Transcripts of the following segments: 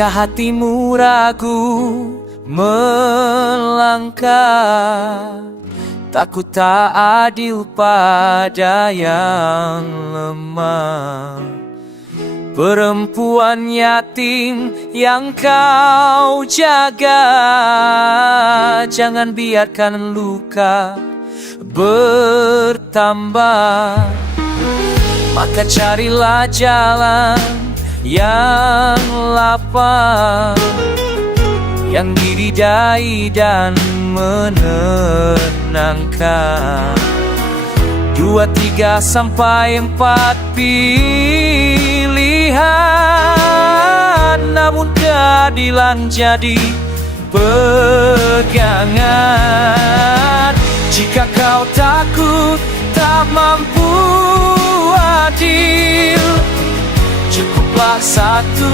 Jika hatimu ragu melangkah, takut tak adil pada yang lemah. Perempuan yatim yang kau jaga, jangan biarkan luka bertambah. Maka carilah jalan yang lapang, yang diridai dan menenangkan. 2, 3 sampai 4 pilihan, namun keadilan jadi pegangan. Jika kau takut tak mampu adil, cukuplah satu,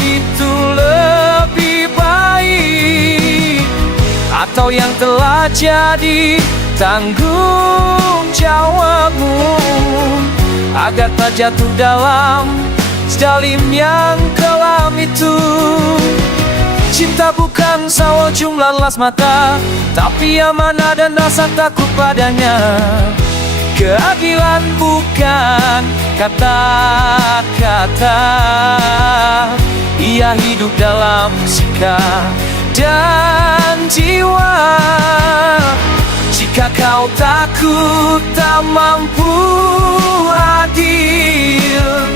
itu lebih baik. Atau yang telah jadi tanggung jawabmu, agar tak jatuh dalam zalim yang kelam itu. Cinta bukan sawo jumlah las mata, tapi amanah dan rasa takut padanya. Keadilan bukan kata-kata, ia hidup dalam sikap dan jiwa. Jika kau takut tak mampu adil,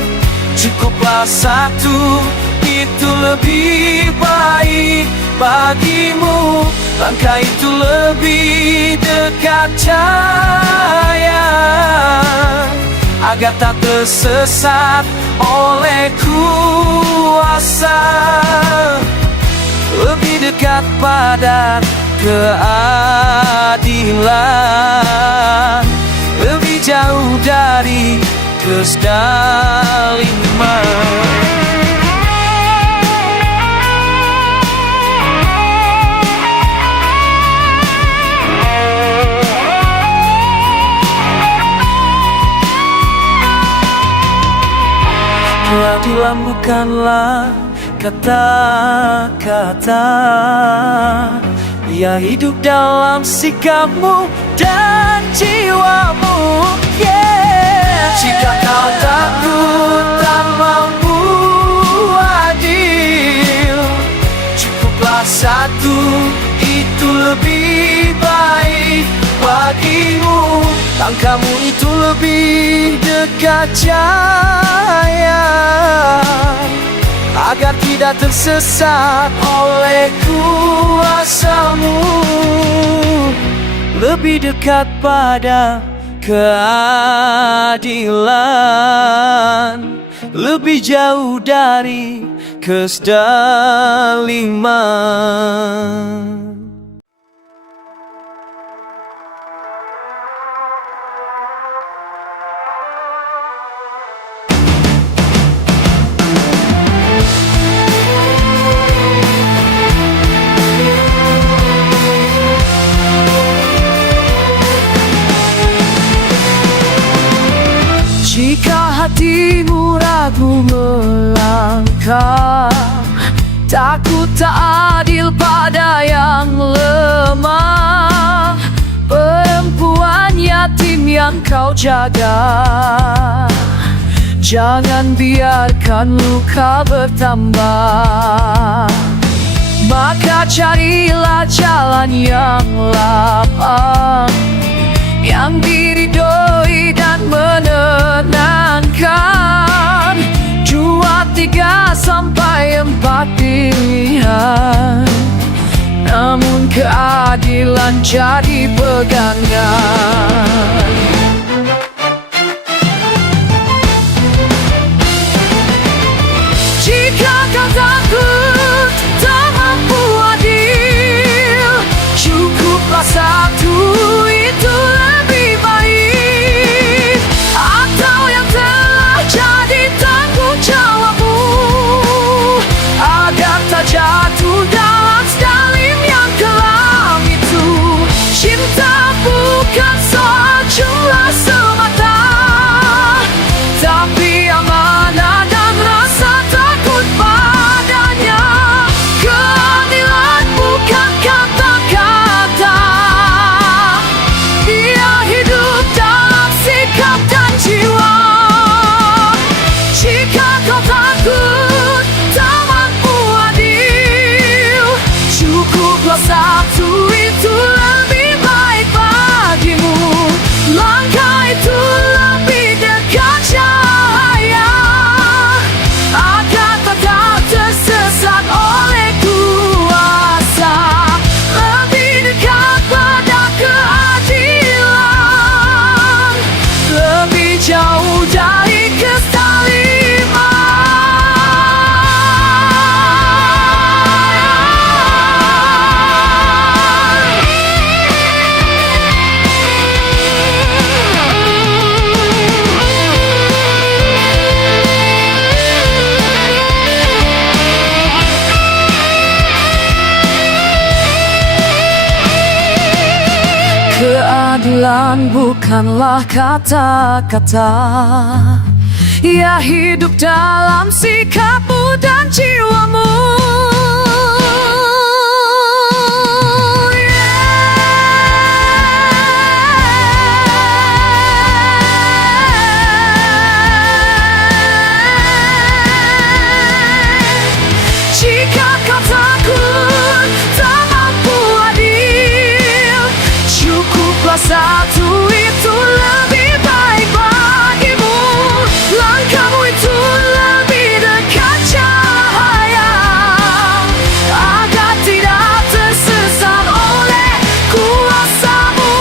cukuplah satu, itu lebih baik bagimu. Langkah itu lebih dekat cahaya, agar tak tersesat oleh kuasa. Lebih dekat pada keadilan, lebih jauh dari kezaliman. Keadilan bukanlah kata-kata, ia hidup dalam sikapmu dan jiwamu. Jika kau takut tak mampu adil, cukuplah satu, itu lebih baik bagimu. Langkahmu itu lebih dekat cahaya, agar tidak tersesat oleh kuasamu. Lebih dekat pada keadilan, lebih jauh dari kezaliman. Jika hatimu ragu melangkah, takut tak adil pada yang lemah. Perempuan yatim yang kau jaga, jangan biarkan luka bertambah. Maka carilah jalan yang lapang, yang diridhoi dan menenangkan. 2, 3 sampai 4 pilihan, namun keadilan jadi pegangan. Jika kau takut tak mampu adil, cukuplah satu, itu lebih baik. Atau yang telah jadi tanggung jawabmu, agar tak jatuh dalam zalim yang kelam itu. Cinta bukan soal Keadilan bukanlah kata-kata, ia hidup dalam sikapmu dan jiwamu. Jika kau takut tak mampu adil, cukuplah satu, itu lebih baik bagimu. Langkahmu itu lebih dekat cahaya, agar tidak tersesat oleh kuasamu.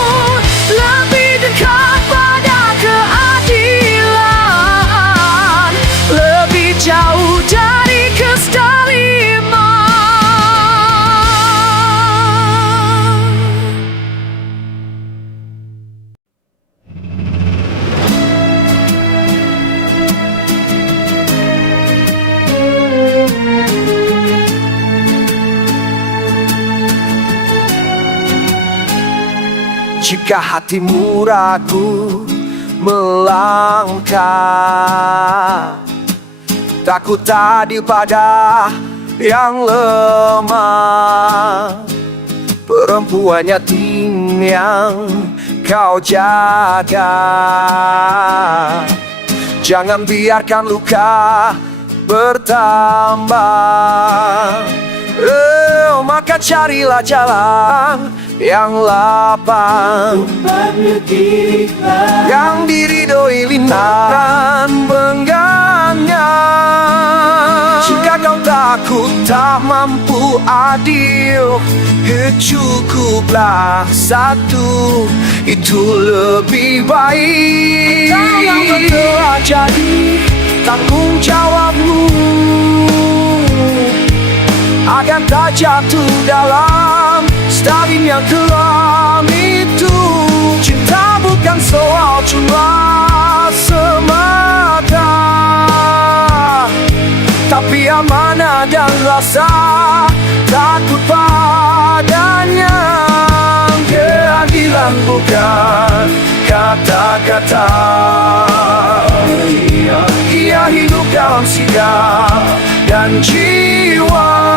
Lebih dekat pada keadilan, lebih jauh dari kezaliman. Jika hatimu ragu melangkah, takut adil pada yang lemah, perempuan yatim yang kau jaga. Jangan biarkan luka bertambah. Maka carilah jalan yang lapang, yang diridhoi lintaran benggannya. Jika kau takut tak mampu adil, cukuplah satu, itu lebih baik. Kau yang telah jadi tanggung jawabmu, agar tak jatuh dalam stabil yang kelam itu. Cinta bukan soal jumlah semata, tapi amanah dan rasa takut padanya. Keadilan bukan kata-kata, ia hidup dalam sikap dan jiwa.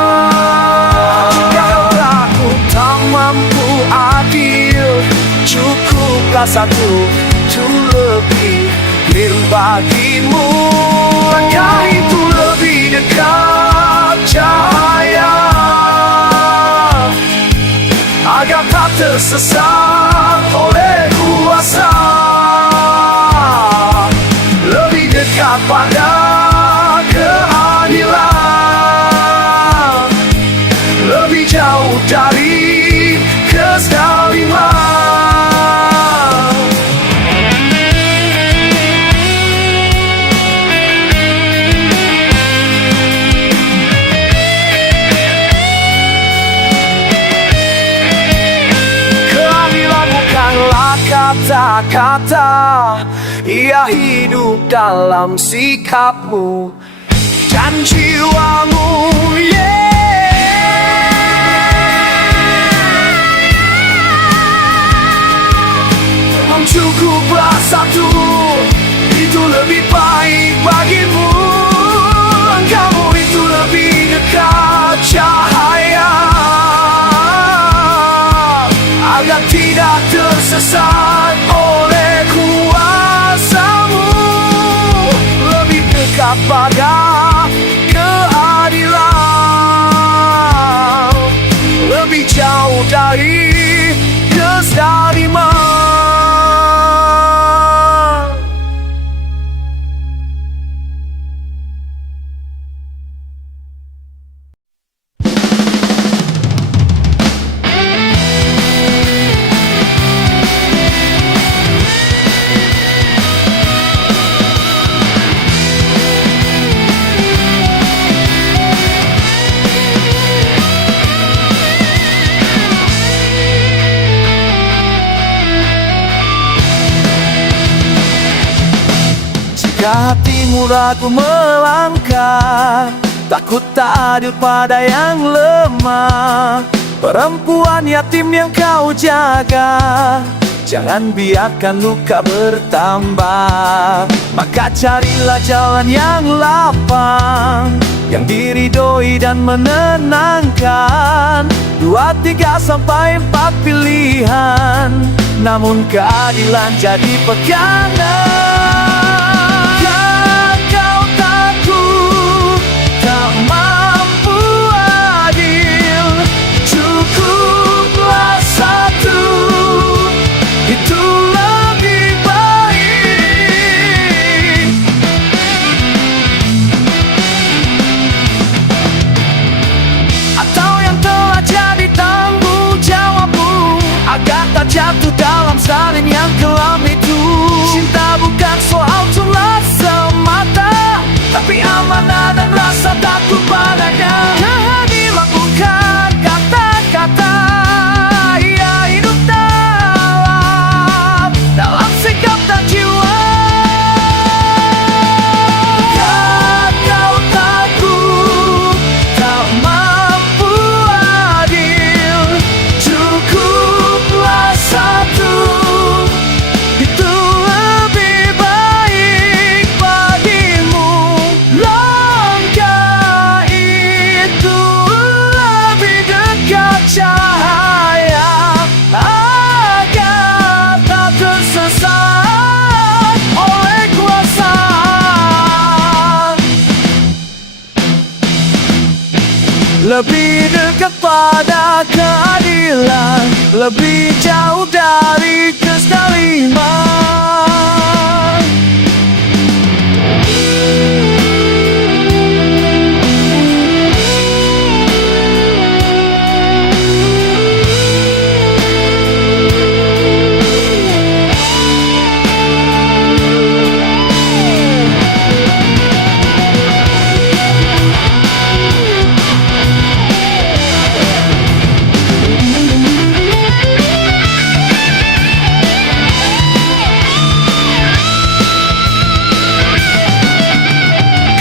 Jika kau takut tak mampu adil, cukuplah satu, itu lebih clear bagimu. Langkah itu lebih dekat cahaya, agar tak tersesat oleh kuasa. Lebih dekat pada keadilan, lebih jauh dari kezaliman. Keadilan bukanlah kata-kata, ia hidup dalam sikapmu dan jiwamu. Cukuplah satu, itu lebih baik bagimu. Kamu itu lebih dekat cahaya, agar tidak tersesat oleh kuasamu. Lebih dekat pada keadilan, lebih jauh dari kezaliman. Hatimu ragu melangkah, takut tak adil pada yang lemah, perempuan yatim yang kau jaga. jangan biarkan luka bertambah. Maka carilah jalan yang lapang, yang diridhoi dan menenangkan. 2, 3 sampai 4 pilihan, namun keadilan jadi pegangan. Kan kau takut tak mampu adil, cukuplah satu, itu lebih baik. Atau yang telah jadi tanggung jawabmu, agar tak jatuh dalam salin yang kelam itu. Cinta bukan soal tulah semata, tapi amanah dan rasa takut padanya. Kehadiran bukan kata-kata, ia hidup dalam sikap dan jiwa. Kan kau takut tak mampu adil, cukuplah satu, itu lebih baik bagimu. Langkah itu lebih dekat cahaya, agar tak tersesat oleh kuasa. Lebih dekat pada keadilan, lebih jauh dari kezaliman.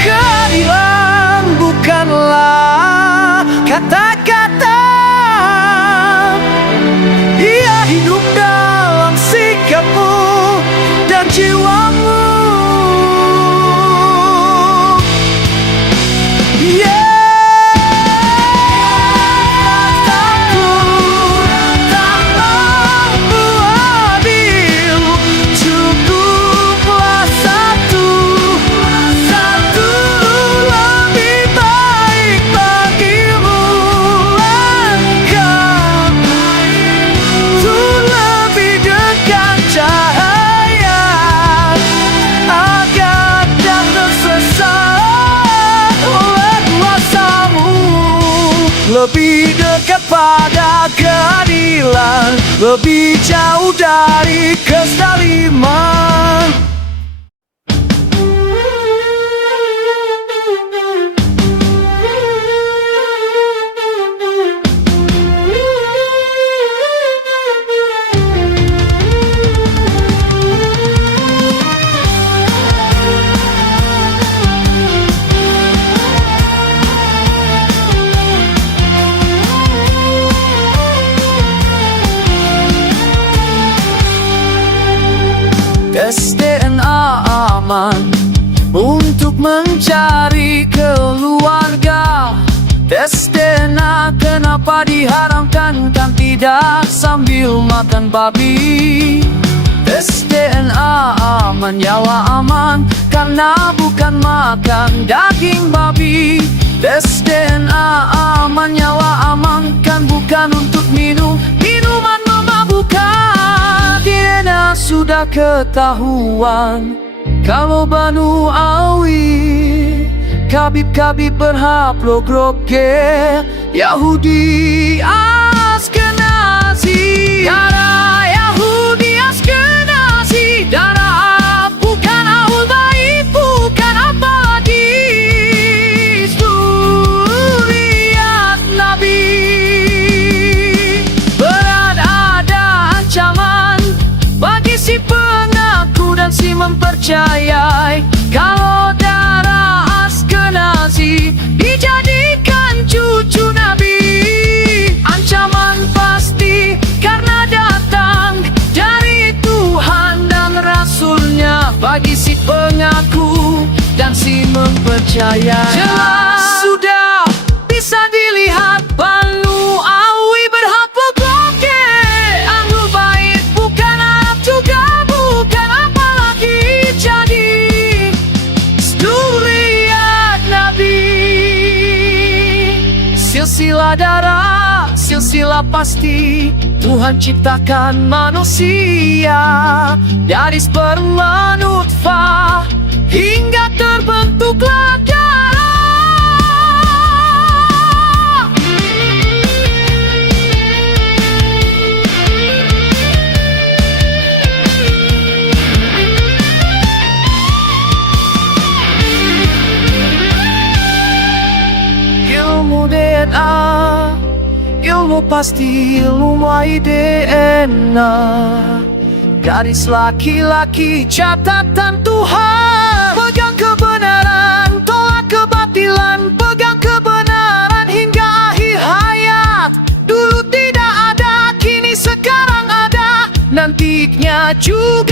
Keadilan bukanlah kata-kata, ia hidup dalam sikapmu dan jiwamu. Takut tak mampu adil, cukuplah satu, lebih baik bagimu. Langkah itu lebih dekat cahaya, agar tak tersesat oleh kuasamu. Lebih dekat pada keadilan, lebih jauh dari kezaliman. Tes DNA aman untuk mencari keluarga. Tes DNA kenapa diharamkan, kan tidak sambil makan babi. Tes DNA aman, nyawa aman, karena bukan makan daging babi. Tes DNA aman, nyawa aman, kan bukan untuk minum minuman memabukkan. DNA sudah ketahuan, kalau Banu Awi Kabib-kabib berhaplok roke Yahudi Askenazi. Darah Yahudi Askenazi, darah bukan ahul bait, bukan abadi. Zuriat Nabi. Berat ada ancaman bagi si pengaku dan si mempercayai, kalau darah Askenazi dijadikan cucu Nabi. Ancaman pasti karena datang dari percaya. Jelas sudah bisa dilihat Banu Awi berhapus bloke. Anggur baik bukan Arab juga bukan, apalagi jadi zuriat Nabi. Silsilah darah, silsilah pasti Tuhan ciptakan manusia dari sperma nutfah hingga terbentuklah darah. Ilmu DNA, ilmu pasti, ilmu DNA. Garis laki-laki catatan Tuhan. Pegang kebenaran, tolak kebatilan. Pegang kebenaran hingga akhir hayat. Dulu tidak ada, kini sekarang ada. Nantinya juga